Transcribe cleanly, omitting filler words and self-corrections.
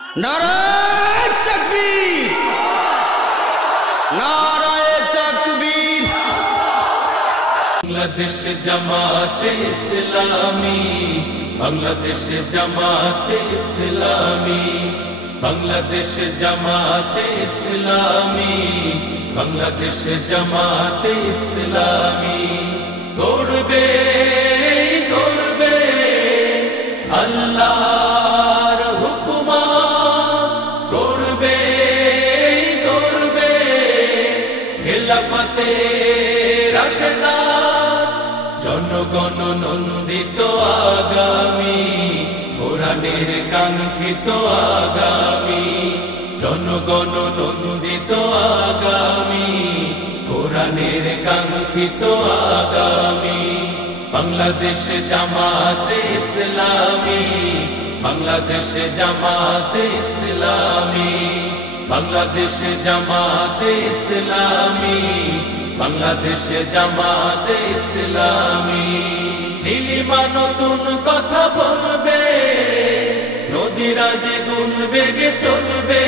নারায়ে তাকবীর, নারায়ে তাকবীর। বাংলাদেশ জামাতে ইসলামী, বাংলাদেশ জামাতে ইসলামী, বাংলাদেশ জামাতে ইসলামী, বাংলাদেশ জামাতে ইসলামী। গড়বে গড়বে আল্লাহর হুকুমত, গড়বে গড়বে খেলাফতে রাশেদাত। জনগণ নন্দিত আগামী, কোরআনের কাঙ্ক্ষিত আগামী। জনগণ নন্দিত আগামী, কোরআনের কাঙ্ক্ষিত আগামী। বাংলাদেশ জামাতে ইসলামী, বাংলাদেশ জামাতে ইসলামী, বাংলাদেশ জামাতে ইসলামী, বাংলাদেশ জামাতে ইসলামী। নীলিমা নতুন কথা বলবে, নদীরা দ্বিগুণ বেগে চলবে।